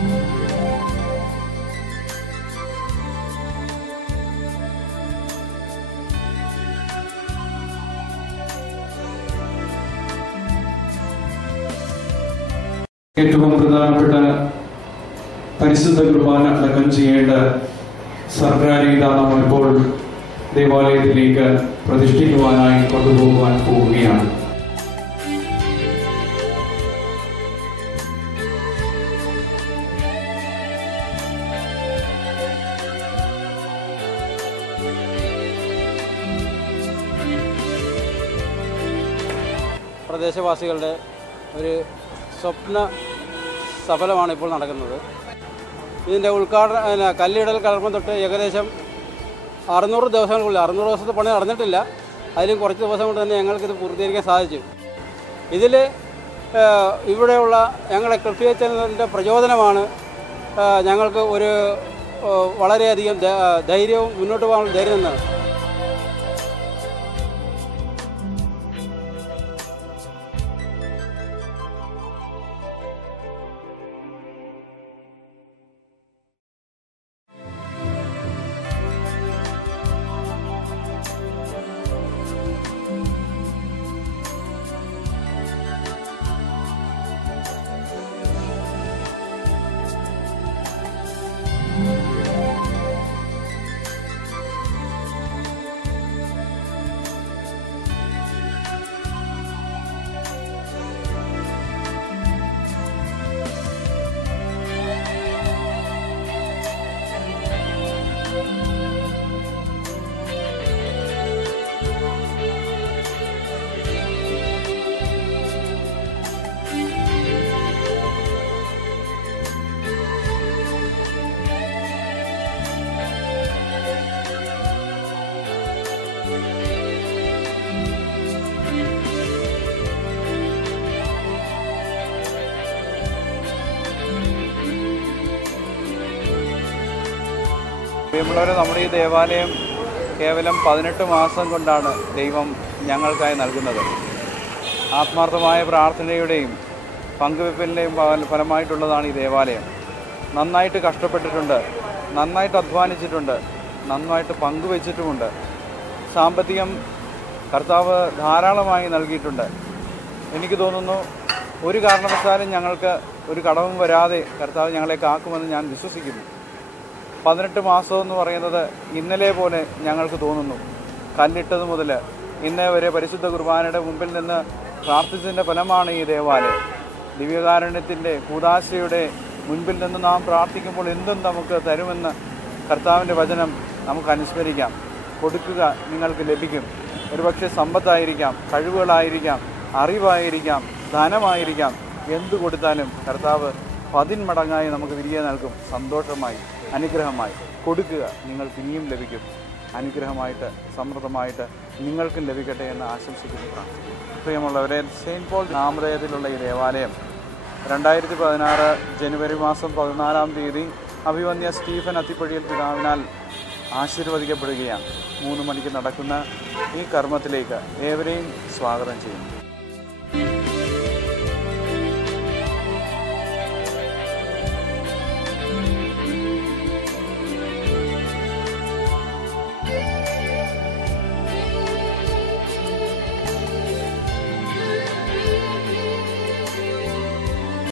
ഏറ്റവും പ്രധാനപ്പെട്ട പരിശുദ്ധ കുർബാന അടക്കം ചെയ്യേണ്ട സർക്കാരീത നമ്മളിപ്പോൾ ദേവാലയത്തിലേക്ക് പ്രതിഷ്ഠിക്കുവാനായി കൊണ്ടുപോകുവാൻ പോവുകയാണ്. പ്രദേശവാസികളുടെ ഒരു സ്വപ്ന സഫലമാണ് ഇപ്പോൾ നടക്കുന്നത്. ഇതിൻ്റെ കല്ലിടൽ കർമ്മം തൊട്ട് ഏകദേശം 600 ദിവസങ്ങൾക്കുള്ളിൽ 600 ദിവസത്തെ പണി നടന്നിട്ടില്ല. അതിലും കുറച്ച് ദിവസം കൊണ്ട് തന്നെ ഞങ്ങൾക്കിത് പൂർത്തീകരിക്കാൻ സാധിച്ചു. ഇതിൽ ഇവിടെയുള്ള ഞങ്ങളെ ക്രിസ്ത്യാനികളുടെ പ്രചോദനമാണ് ഞങ്ങൾക്ക് ഒരു വളരെയധികം ധൈര്യവും മുന്നോട്ട് പോകാനുള്ള ധൈര്യം തന്നത്. പ്രിയമുള്ളവരെ, നമ്മുടെ ഈ ദേവാലയം കേവലം 18 മാസം കൊണ്ടാണ് ദൈവം ഞങ്ങൾക്കായി നൽകുന്നത്. ആത്മാർത്ഥമായ പ്രാർത്ഥനയുടെയും പങ്കുവെപ്പിൻ്റെയും ഫലമായിട്ടുള്ളതാണ് ഈ ദേവാലയം. നന്നായിട്ട് കഷ്ടപ്പെട്ടിട്ടുണ്ട്, നന്നായിട്ട് അധ്വാനിച്ചിട്ടുണ്ട്, നന്നായിട്ട് പങ്കുവെച്ചിട്ടുമുണ്ട്. സാമ്പത്തികം കർത്താവ് ധാരാളമായി നൽകിയിട്ടുണ്ട്. എനിക്ക് തോന്നുന്നു ഒരു കാരണവശാലും ഞങ്ങൾക്ക് ഒരു കടവും വരാതെ കർത്താവ് ഞങ്ങളെ കാക്കുമെന്ന് ഞാൻ വിശ്വസിക്കുന്നു. 18 മാസം എന്ന് പറയുന്നത് ഇന്നലെ പോലെ ഞങ്ങൾക്ക് തോന്നുന്നു. കല്ലിട്ടത് മുതൽ ഇന്നേ വരെ പരിശുദ്ധ കുർബാനയുടെ മുമ്പിൽ നിന്ന് പ്രാർത്ഥിച്ചതിൻ്റെ ഫലമാണ് ഈ ദേവാലയം. ദിവ്യകാരുണ്യത്തിൻ്റെ കൂദാശയുടെ മുൻപിൽ നിന്ന് നാം പ്രാർത്ഥിക്കുമ്പോൾ എന്തും നമുക്ക് തരുമെന്ന് കർത്താവിൻ്റെ വചനം നമുക്ക് അനുസ്മരിക്കാം. കൊടുക്കുക, നിങ്ങൾക്ക് ലഭിക്കും. ഒരുപക്ഷെ സമ്പത്തായിരിക്കാം, കഴിവുകളായിരിക്കാം, അറിവായിരിക്കാം, ധനമായിരിക്കാം. എന്തു കൊടുത്താലും കർത്താവ് 10 മടങ്ങായി നമുക്ക് തിരികെ നൽകും. സന്തോഷമായി, അനുഗ്രഹമായി കൊടുക്കുക, നിങ്ങൾക്ക് ഇനിയും ലഭിക്കും. അനുഗ്രഹമായിട്ട് സമൃദ്ധമായിട്ട് നിങ്ങൾക്കും ലഭിക്കട്ടെ എന്ന് ആശംസിക്കുന്നു. പ്രിയമുള്ളവരെ, സെയിൻറ്റ് പോൾ നാമധേയത്തിലുള്ള ഈ ദേവാലയം 2016 ജനുവരി മാസം 14-ാം തീയതി അഭിവന്യ സ്റ്റീഫൻ അത്തിപ്പടിയിൽ പിതാവിനാൽ ആശീർവദിക്കപ്പെടുകയാണ്. 3 മണിക്ക് നടക്കുന്ന ഈ കർമ്മത്തിലേക്ക് ഏവരെയും സ്വാഗതം ചെയ്യുന്നു.